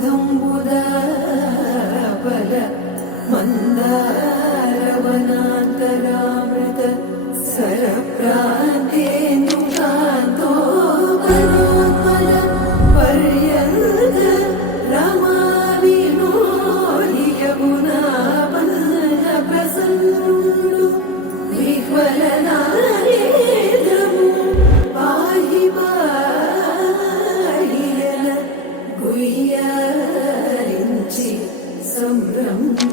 सौधुम्बुदबल मन्दारवनान्तरामृत सरप्रान्तेन्दुकान्तोपलोत्पल पर्यन्त रमाविनोदि यमुनापल्ल प्रसन्नुडु विह्वलनारेन्द्रमु पाहि पाहियन गुह्यరించి संभ्रम्ये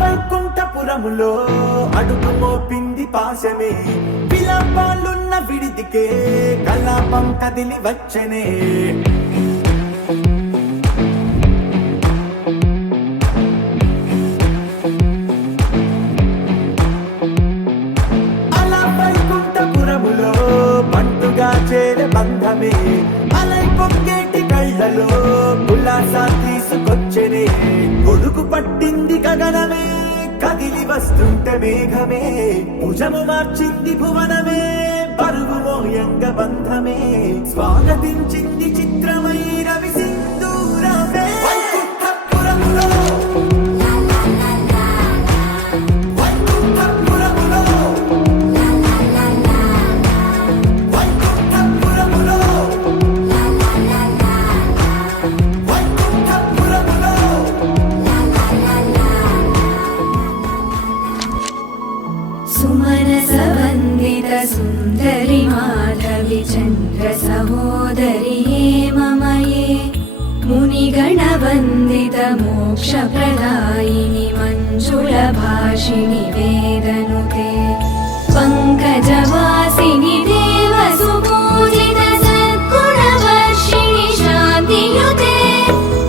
వైకుంఠపురములో అడుగు మోపింది పాశమే విలాపాలున్న విడిదికే కలాపం కదిలి వచ్చనే అలా వైకుంఠపురములో పండుగా చేరే బంధమే అలై పొంగేటి కళ్ళలో ఉల్లాసా తీసుకొచ్చనే గొడుగు పట్టింది గగనమే కదిలి వస్తుంటే మేఘమే భుజము మార్చింది భువనమే పరుగు మోయంగ బంధమే స్వాగతించింది చిత్రమై రవి సింధూరమే వైకుంఠపురములో వైకుంఠపురములో వైకుంఠపురములో వైకుంఠపురములో सुमनसवन्दित सुन्दरि माधवि चन्द्र सहोदरि हेममये मुनिगणवन्दित मोक्षप्रदायिनि मञ्जुलभाषिणि वेदनुते पङ्कजवासिनि देवसुपूजित सद्गुणवर्षिणि शान्तियुते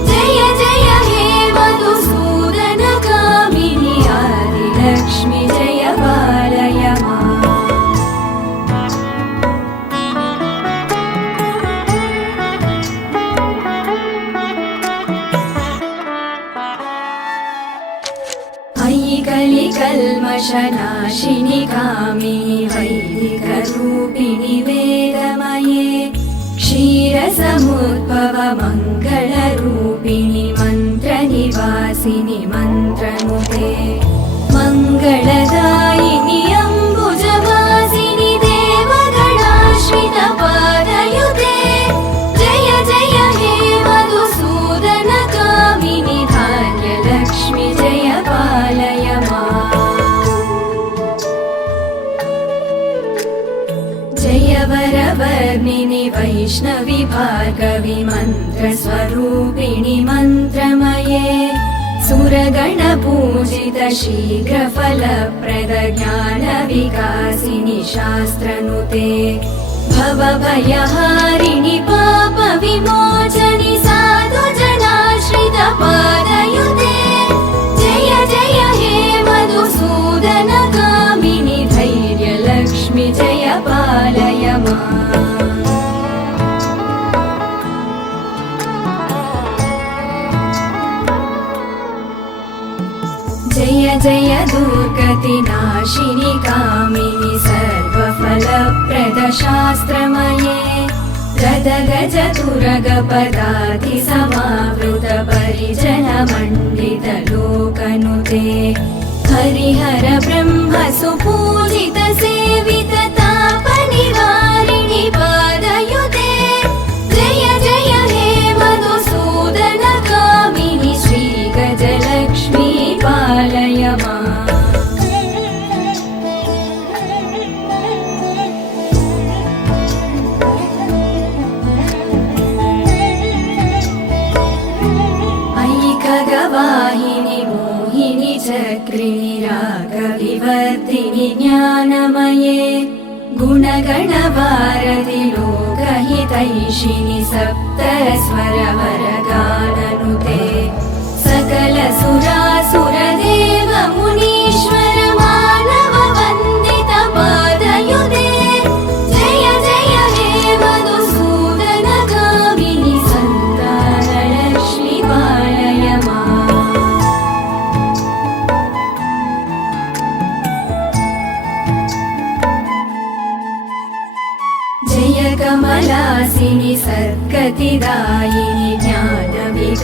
जय जय हे मधुसूदन कामिनि आदिलक्ष्मि जय पालय माम् अयि कलिकल्मषनाशिनि कामिनि वैदिकरूपिणि वेदमये क्षीरसमुद्भव मङ्गलरूपिणि मन्त्रनिवासिनि मन्त्रनुते मङ्गलदायिनि अम्बुजवासिनि देवगणाश्रित पादयुते जय जय हे मधुसूदन कामिनि धान्यलक्ष्मि जय पालय माम् जय वरवर्णिनि वैष्णवि भार्गवि मन्त्रस्वरूपिणि मन्त्रमये सुरगणपूजित शीघ्रफलप्रद ज्ञानविकासिनि शास्त्रनुते भवभयहारिणि पापविमोचनि साधुजनाश्रित पादयुते जय जय हे मधुसूदन कामिनि धैर्यलक्ष्मि जय पालय माम् जय जय दुर्गतिनाशिनि कामिनि सर्वफलप्रद शास्त्रमये गदगजतुरगपदाति समावृत परिजनमण्डित लोकनुते हरिहर ब्रह्म सुपूजित सेवित तापनिवारिणि पादयुते जय जय हे मधुसूदन कामिनि श्रीगजलक्ष्मी पालय माम् अयि खगवाहिनि मोहिनि चक्रिणि रागविवर्धिनि ज्ञानमये गुणगणवारधि लोकहितैषिणि सप्तस्वरवरगाननुते सकलसुरासुरदेव मुनीश्वर मानव वन्दित पादयुते जय जय हे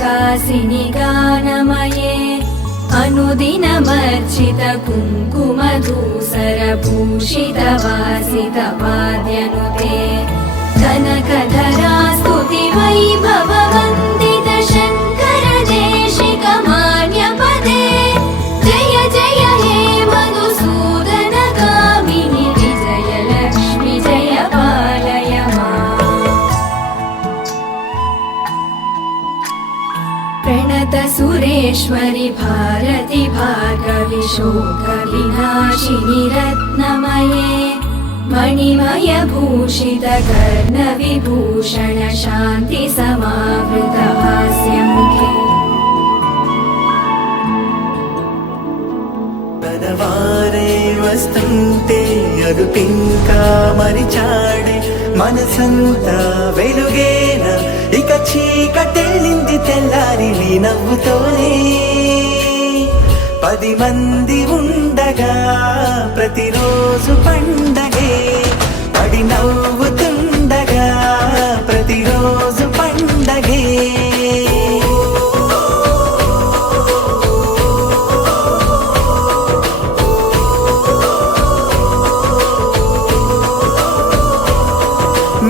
प्रकाशिनि गानमये अनुदिनमर्चित कुङ्कुमधूसरभूषितवासितवाद्यनुते कनकधरा स्तुतिवैभववन्दित शङ्कर देशिकमान्यपदे जय जय हे मधुसूदन कामिनि विजयलक्ष्मि जय पालय माम्। प्रणत सुरेश्वरि भारति भार्गवि शोकविनाशिनि रत्नमये मणिमय भूषित कर्णविभूषण शान्ति समावृत हास्यमुखे పదవారే వస్తుంటే అదుపింకా మరిచాడే మనసంతా వెలుగేన ఇక చీకటెళ్ళింది తెల్లారి నీ నవ్వుతోనే 10 మంది ఉండగా ప్రతిరోజు పండగే పడి నవ్వుతుండగా ప్రతిరోజు పండగే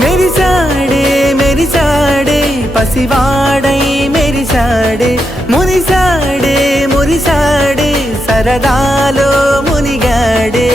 మెరిసాడే మెరిసాడే పసివాడై మెరిసాడే మురిసాడే మురిసాడే సరదాలో మునిగాడే